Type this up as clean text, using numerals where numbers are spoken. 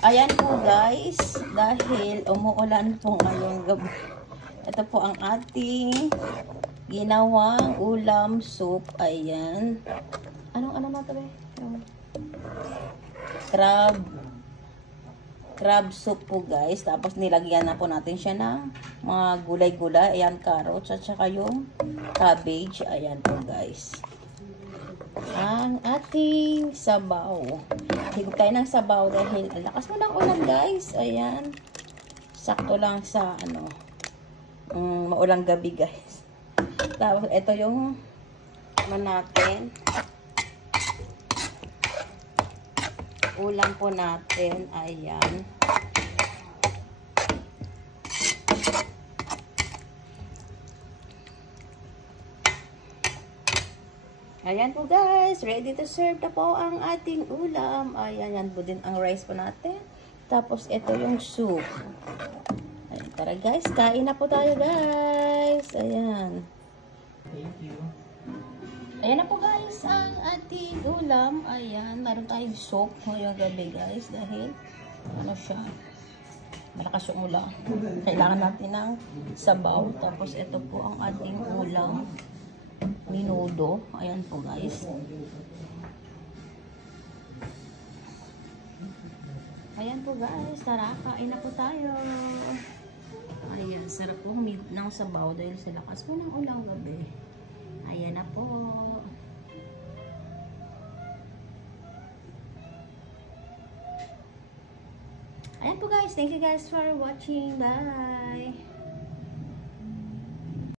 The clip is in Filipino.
Ayan po guys, dahil umuulan po ngayong gabi. Ito po ang ating ginawang ulam soup. Ayan. Ano na ito ba? Crab soup po guys. Tapos nilagyan na po natin siya ng mga gulay-gulay. Ayan, carrots at saka yung cabbage. Ayan po guys. Ang ating sabaw. Higop tayo ng sabaw dahil lakas mo ng ulan guys. Ayan. Sakto lang sa maulang gabi guys. Tapos ito yung natin. Ulam po natin. Ayan. Ayan po guys, ready to serve na po ang ating ulam. Ayan, yan po din ang rice po natin. Tapos ito yung soup. Ayan, tara guys, kain na po tayo guys. Ayan. Thank you. Ayan na po guys, ang ating ulam. Ayan, meron tayong soup ngayong gabi guys. Dahil, siya, malakas yung ulam. Kailangan natin ng sabaw. Tapos ito po ang ating ulam. Minudo. Ayan po guys. Ayan po guys. Tara, kain na po tayo. Ayan, sarap po ng sabaw dahil sa lakas po ng ulang gabi. Ayan na po. Ayan po guys. Thank you guys for watching. Bye!